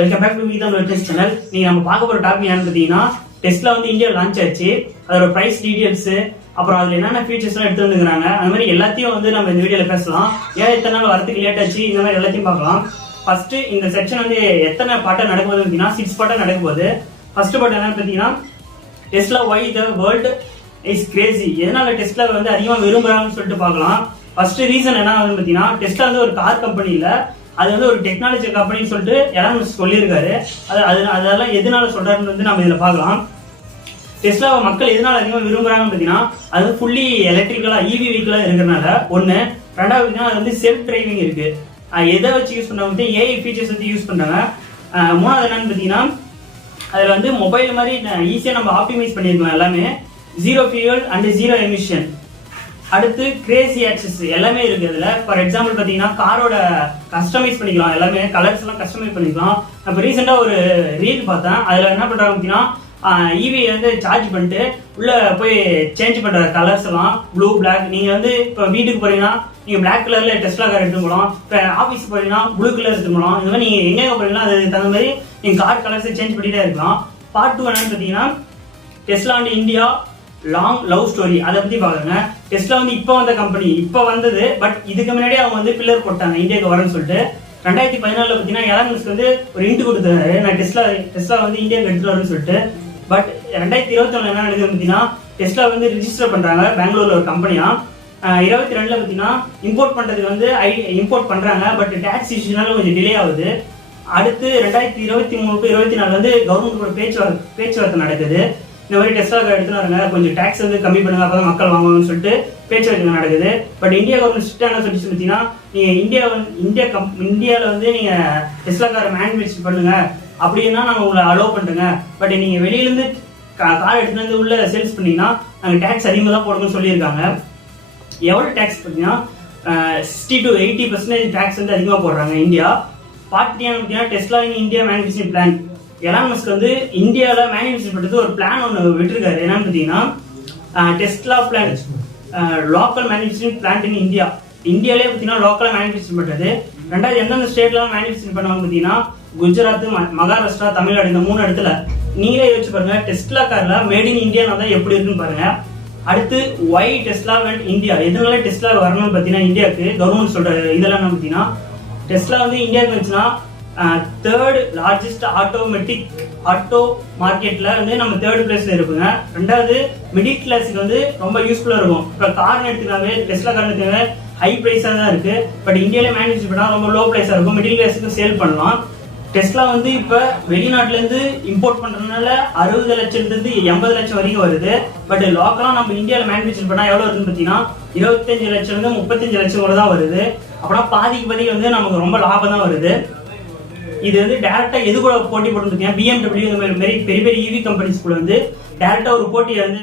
Welcome back to வீதம் test channel. நீங்க நம்ம பார்க்க போற டாபிக் என்னன்னு பார்த்தீங்கன்னா, டெஸ்லா வந்து இந்தியா லான்ச் ஆச்சு. அதோட பிரைஸ் டீடைல்ஸ், அப்புறம் அதுல என்னென்ன ஃபீச்சர்ஸ் எல்லாம் எடுத்து வந்துருக்காங்க, அந்த மாதிரி எல்லாத்தையும் வந்து நம்ம இந்த வீடியோல பேசலாம். ஏன் இத்தனை நாள் வரதுக்கு லேட் ஆச்சு, இந்த மாதிரி எல்லாத்தையும் பார்க்கலாம். ஃபர்ஸ்ட் இந்த செக்ஷன் வந்து எத்தனை பாட்டா நடக்கும்போது பார்த்தீங்கன்னா 6 பாட்டா நடக்க போகுது. ஃபர்ஸ்ட் பாட்டு என்னன்னு பார்த்தீங்கன்னா, Tesla why the world is crazy. எதனால டெஸ்லா வந்து அதிகமாக விரும்புறாங்கன்னு சொல்லிட்டு பார்க்கலாம். ஃபர்ஸ்ட் ரீசன் என்ன வந்து பார்த்தீங்கன்னா, டெஸ்லா வந்து ஒரு கார் கம்பெனி இல்லை, அது வந்து ஒரு டெக்னாலஜி கம்பெனின்னு சொல்லிட்டு எலான் மஸ்க் சொல்லியிருக்காரு. அதெல்லாம் எதனால சொல்றாருன்னு வந்து நம்ம இதில் பார்க்கலாம். டெஸ்லாவை மக்கள் எதனால அதிகமாக விரும்புறாங்கன்னு பார்த்தீங்கன்னா, அது வந்து ஃபுல்லி எலக்ட்ரிக்கலாக இவி வெஹிக்கிளாக இருக்கிறனால ஒன்று. ரெண்டாவது பார்த்தீங்கன்னா, அது வந்து செல்ஃப் டிரைவிங் இருக்கு. எதை வச்சு யூஸ் பண்ணுறாங்க, ஏஐ ஃபீச்சர்ஸ் வந்து யூஸ் பண்ணுறாங்க. மூணாவது என்னன்னு பார்த்தீங்கன்னா, அதில் வந்து மொபைல் மாதிரி ஈஸியாக நம்ம ஆப்டிமைஸ் பண்ணியிருக்கலாம் எல்லாமே. 0 ஃபியூல் அண்ட் 0 எமிஷன். அடுத்து கிரேசி ஆக்சஸ் எல்லாமே இருக்கு அதுல. ஃபார் எக்ஸாம்பிள் பாத்தீங்கன்னா, காரோட கஸ்டமைஸ் பண்ணிக்கலாம், எல்லாமே கலர்ஸ் எல்லாம் கஸ்டமைஸ் பண்ணிக்கலாம். இப்போ ரீசெண்டா ஒரு ரீல் பார்த்தேன். அதுல என்ன பண்றாங்க பார்த்தீங்கன்னா, இவி வந்து சார்ஜ் பண்ணிட்டு உள்ள போய் சேஞ்ச் பண்ற கலர்ஸ் எல்லாம் ப்ளூ பிளாக். நீங்க வந்து இப்போ வீட்டுக்கு போறீங்கன்னா நீங்க பிளாக் கலர்ல டெஸ்லா கார் எடுத்து போகலாம். இப்போ ஆஃபீஸ் போறீங்கன்னா ப்ளூ கலர் எடுத்து போகலாம். இந்த மாதிரி நீங்க எங்க போறீங்கன்னா அதுக்கு தகுந்த மாதிரி நீங்க கார் கலர்ஸ் சேஞ்ச் பண்ணிட்டே இருக்கலாம். பார்ட் 2 என்னன்னு பார்த்தீங்கன்னா, Tesla and India long love story. அதை பத்தி பாருங்க. டெஸ்லா வந்து இப்போ வந்த கம்பெனி, இப்போ வந்தது. பட் இதுக்கு முன்னாடி அவங்க வந்து பில்லர் போட்டாங்க இந்தியாவுக்கு வரேன்னு சொல்லிட்டு. 2014 பார்த்தீங்கன்னா எலான் மஸ்க் வந்து ஒரு இன்ட் கொடுத்தாரு, நான் டெஸ்லா வந்து இந்தியாவுக்கு எடுத்துட்டு வரேன்னு சொல்லிட்டு. பட் 2021 என்ன நடக்குது பார்த்தீங்கன்னா, டெஸ்லா வந்து ரிஜிஸ்டர் பண்றாங்க பெங்களூர்ல ஒரு கம்பெனியா. 22 பார்த்தீங்கன்னா இம்போர்ட் பண்றதுக்கு வந்து இம்போர்ட் பண்றாங்க. பட் டாக்ஸ் இஷ்யூனால கொஞ்சம் டிலே ஆகுது. அடுத்து 2023-24 வந்து கவர்மெண்ட் கூட பேச்சுவார்த்தை நடக்குது. இந்த மாதிரி டெஸ்லா எடுத்துன்னு வரங்க, கொஞ்சம் டாக்ஸ் வந்து கம்மி பண்ணுங்க, அப்பதான் மக்கள் வாங்குவாங்கன்னு சொல்லிட்டு பேச்சுவார்த்தை நடக்குது. பட் இந்தியா கவர்மெண்ட் ஸ்ட்ரிக்டா என்ன சொல்லிச்சு பார்த்தீங்கன்னா, நீங்க இந்தியாவில் வந்து நீங்க டெஸ்லா காரை மேனுஃபேக்சர் பண்ணுங்க அப்படின்னா நாங்கள் உங்களை அலோவ் பண்ணுங்க. பட் நீங்க வெளியிலேருந்து கார் எடுத்துட்டு வந்து உள்ள சேல்ஸ் பண்ணீங்கன்னா நாங்கள் டேக்ஸ் அதிகமாக தான் போடணும்னு சொல்லியிருக்காங்க. எவ்வளோ டேக்ஸ் பார்த்தீங்கன்னா 60 to 80% டேக்ஸ் வந்து அதிகமாக போடுறாங்க இந்தியா. பார்ட் 3 பார்த்தீங்கன்னா, Tesla in India manufacturing plan. Elon Musk வந்து இந்தியாவில் மேனுஃபேக்சர் பண்ணுறது ஒரு பிளான் ஒன்று விட்டுருக்காரு. என்னன்னு பார்த்தீங்கன்னா, Tesla plan local manufacturing plant in India. இந்தியாவிலே பார்த்தீங்கன்னா லோக்கலாக மேனுஃபேக்சர் பண்ணுறது. ரெண்டாவது எந்தெந்த ஸ்டேட்லாம் மேனுஃபேக்சர் பண்ணுவாங்க பார்த்தீங்கன்னா, குஜராத், மகாராஷ்டிரா, தமிழ்நாடு, இந்த 3 இடத்துல. நீங்களே யோசிச்சு பாருங்க, டெஸ்லா கார்ல மேட் இன் இந்தியா தான் எப்படி இருக்குன்னு பாருங்க. அடுத்து ஒய் டெஸ்லா வெண்ட் இந்தியா. எதனால டெஸ்லா வரணும்னு பார்த்தீங்கன்னா, இந்தியாவுக்கு கவர்மெண்ட் சொல்ற இதெல்லாம் என்ன பார்த்தீங்கன்னா, டெஸ்லா வந்து இந்தியாவுக்கு வந்துச்சுன்னா 3rd லார்ஜஸ்ட் ஆட்டோ மார்க்கெட்ல வந்து நம்ம 3rd பிளேஸ்ல இருப்போங்க. ரெண்டாவது மிடில் கிளாஸுக்கு வந்து ரொம்ப யூஸ்ஃபுல்லா இருக்கும். இப்போ கார் எடுத்துக்காவே டெஸ்லா கார் எடுத்துக்காவே ஹை பிரைஸா தான் இருக்கு. பட் இந்தியாவிலே மேனுஃபேக்சர் பண்ணா ரொம்ப லோ பிரைஸா இருக்கும், மிடில் கிளாஸுக்கு சேல் பண்ணலாம். டெஸ்லா வந்து இப்ப வெளிநாட்டுல இருந்து இம்போர்ட் பண்றதுனால 60 லட்சத்துலேருந்து 80 லட்சம் வரைக்கும் வருது. பட் லோக்கலா நம்ம இந்தியாவில் மேனுஃபேக்சர் பண்ணா எவ்வளவு இருக்குன்னு பார்த்தீங்கன்னா, 25 லட்சம் 35 லட்சம் கூட தான் வருது. அப்படின்னா பாதிக்கு வந்து நமக்கு ரொம்ப லாபம் தான் வருது. இது வந்து டைரக்டா எது கூட போட்டி போட்டு பார்த்தீங்கன்னா, BMW இந்த மாதிரி பெரிய பெரிய இவி கம்பெனிஸ் கூட வந்து டைரக்டா ஒரு போட்டியை வந்து